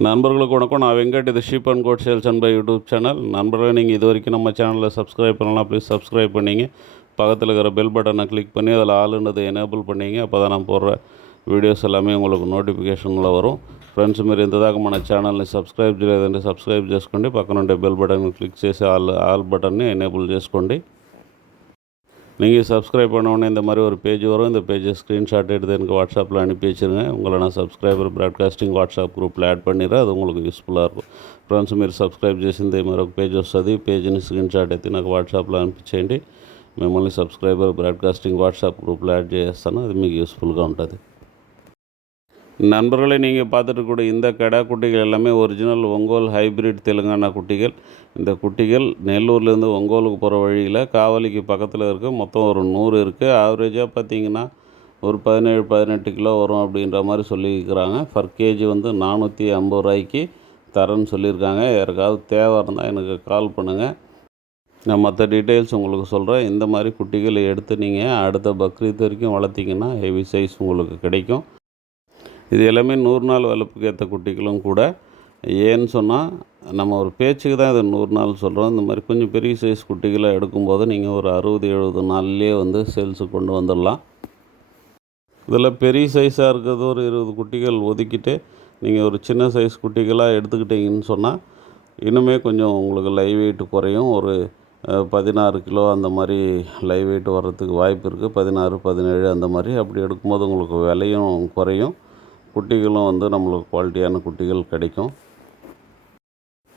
நண்பர்களுக்கு வணக்கம் நான் வெங்கட் இது sheep and goat sales and buy YouTube channel நண்பர்களே நீங்கள் இது வரைக்கும் நம்ம சேனலில் சப்ஸ்கிரைப் பண்ணலாம் ப்ளீஸ் சப்ஸ்கிரைப் பண்ணிங்க பக்கத்தில் இருக்கிற பெல் பட்டனை கிளிக் பண்ணி அதில் ஆளுன்றதை எனேபிள் பண்ணிங்க அப்போ தான் நான் போடுற வீடியோஸ் எல்லாமே உங்களுக்கு నోటిఫికేషన్లో வரும் ஃப்ரெண்ட்ஸ் మీరు ఇంతదాకా మన ఛానల్ని సబ్స్క్రైబ్ చేయలేదంటే సబ్స్క్రైబ్ చేసుకోండి పక్కన ఉండే బెల్ బటన్ క్లిక్ చేసి ఆల్ ఆల్ బటన్ని ఎనేబుల్ చేసుకోండి நீங்கள் சப்ஸ்கிரைப் பண்ண உடனே இந்த மாதிரி ஒரு பேஜ் வரும் இந்த பேஜை ஸ்க்ரீன்ஷாட் எடுத்து எனக்கு வாட்ஸ்அப்பில் அனுப்பி வச்சுருங்க உங்களை நான் సబ్స్క్రైబర్ బ్రాడ్కాస్టింగ్ వాట్సాప్ గ్రూప్లో యాడ్ பண்ணிடுறேன் అది உங்களுக்கு యూస్ఫుల్గా இருக்கும் ఫ్రెండ్స్ మీరు సబ్స్క్రైబ్ చేసింది మరొక పేజ్ వస్తుంది పేజీని స్క్రీన్షాట్ ఎత్తి నాకు వాట్సాప్లో అనిపించేయండి మిమ్మల్ని సబ్స్క్రైబర్ బ్రాడ్కాస్టింగ్ వాట్సాప్ గ్రూప్లో యాడ్ చేస్తాను అది మీకు యూస్ఫుల్గా ఉంటుంది நண்பர்களை நீங்கள் பார்த்துட்டு இந்த கடா குட்டிகள் எல்லாமே ஒரிஜினல் ஒங்கோல் ஹைபிரிட் தெலுங்கானா குட்டிகள். இந்த குட்டிகள் நெல்லூர்லேருந்து ஒங்கோலுக்கு போகிற வழியில் காவலிக்கு பக்கத்தில் இருக்குது. மொத்தம் ஒரு நூறு இருக்குது. ஆவரேஜாக பார்த்தீங்கன்னா ஒரு பதினேழு பதினெட்டு கிலோ வரும் அப்படின்ற மாதிரி சொல்லியிருக்கிறாங்க. பர் கேஜி வந்து நானூற்றி ஐம்பது ரூபாய்க்கு தரேன்னு சொல்லியிருக்காங்க. யாருக்காவது தேவை இருந்தால் எனக்கு கால் பண்ணுங்கள் நான் மற்ற டீட்டெயில்ஸ் உங்களுக்கு சொல்கிறேன். இந்த மாதிரி குட்டிகளை எடுத்து நீங்கள் அடுத்த பக்ரீத் வரைக்கும் வளர்த்திங்கன்னா ஹெவி சைஸ் உங்களுக்கு கிடைக்கும். இது எல்லாமே நூறு நாள் வளர்ப்புக்கு ஏற்ற குட்டிகளும் கூட. ஏன்னு சொன்னால் நம்ம ஒரு பேச்சுக்கு தான் இது நூறு நாள் சொல்கிறோம் இந்த மாதிரி கொஞ்சம் பெரிய சைஸ் குட்டிகளை எடுக்கும்போது நீங்கள் ஒரு அறுபது எழுபது நாள்லேயே வந்து சேல்ஸுக்கு கொண்டு வந்துடலாம். இதில் பெரிய சைஸாக இருக்கிறது ஒரு இருபது குட்டிகள் ஒதுக்கிட்டு நீங்கள் ஒரு சின்ன சைஸ் குட்டிகளாக எடுத்துக்கிட்டிங்கன்னு சொன்னால் இன்னுமே கொஞ்சம் உங்களுக்கு லைவ் வெயிட் குறையும். ஒரு பதினாறு கிலோ அந்த மாதிரி லைவ் வெயிட் வர்றதுக்கு வாய்ப்பு இருக்குது பதினாறு பதினேழு அந்த மாதிரி அப்படி எடுக்கும்போது உங்களுக்கு விலையும் குறையும். குட்டிகளும் வந்து நம்மளுக்கு குவாலிட்டியான குட்டிகள் கிடைக்கும்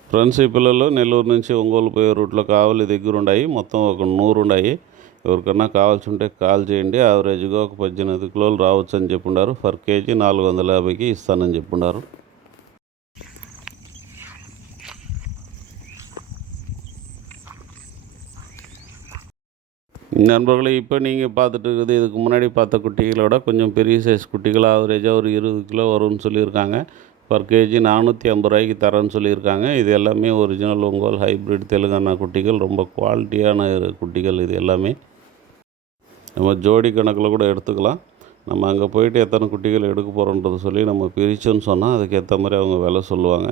ఫ్రెండ్స్ ఈ పిల్లలు నెల్లూరు నుంచి ఒంగోలు పోయే రూట్లో కావలి దగ్గర ఉన్నాయి మొత్తం ఒక నూరు ఉన్నాయి ఎవరికన్నా కావాల్సి ఉంటే కాల్ చేయండి యావరేజ్గా ఒక పద్దెనిమిది కిలోలు రావచ్చు అని చెప్పుండారు. పర్ కేజీ నాలుగు వందల యాభైకి ఇస్తానని చెప్పున్నారు நண்பர்களே இப்போ நீங்கள் பார்த்துட்டு இருக்குது இதுக்கு முன்னாடி பார்த்த குட்டிகளோட கொஞ்சம் பெரிய சைஸ் குட்டிகள் ஆவரேஜாக ஒரு இருபது கிலோ வரும்னு சொல்லியிருக்காங்க. பர் கேஜி நானூற்றி ஐம்பது ரூபாய்க்கு தரேன்னு சொல்லியிருக்காங்க. இது எல்லாமே ஒரிஜினல் ஒங்கோல் ஹைப்ரிட் தெலுங்கானா குட்டிகள். ரொம்ப குவாலிட்டியான குட்டிகள் இது எல்லாமே. நம்ம ஜோடி கணக்கில் கூட எடுத்துக்கலாம். நம்ம அங்கே போயிட்டு எத்தனை குட்டிகள் எடுக்க போகிறோன்றது சொல்லி நம்ம பிரிச்சோன்னு சொன்னால் அதுக்கேற்ற மாதிரி அவங்க விலை சொல்லுவாங்க.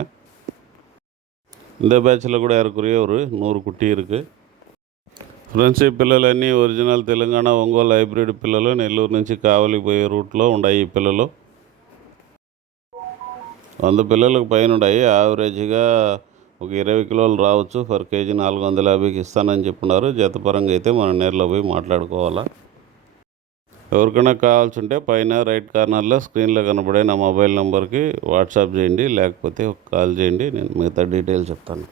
இந்த பேட்சில் கூட ஏறக்குறைய ஒரு நூறு குட்டி இருக்குது ఫ్రెండ్స్ ఈ పిల్లలన్నీ ఒరిజినల్ తెలంగాణ ఒంగోలు హైబ్రిడ్ పిల్లలు నెల్లూరు నుంచి కావలిపోయే రూట్లో ఉన్నాయి ఈ పిల్లలు. వంద పిల్లలకు పైన ఉన్నాయి యావరేజ్గా ఒక ఇరవై కిలోలు రావచ్చు. పర్ కేజీ నాలుగు వందల యాభైకి ఇస్తానని చెప్పున్నారు జతపరంగా అయితే మనం నేర్లో పోయి మాట్లాడుకోవాలా. ఎవరికైనా కావాల్సి ఉంటే పైన రైట్ కార్నర్లో స్క్రీన్లో కనబడే నా మొబైల్ నెంబర్కి వాట్సాప్ చేయండి. లేకపోతే ఒక కాల్ చేయండి. నేను మిగతా డీటెయిల్స్ చెప్తాను.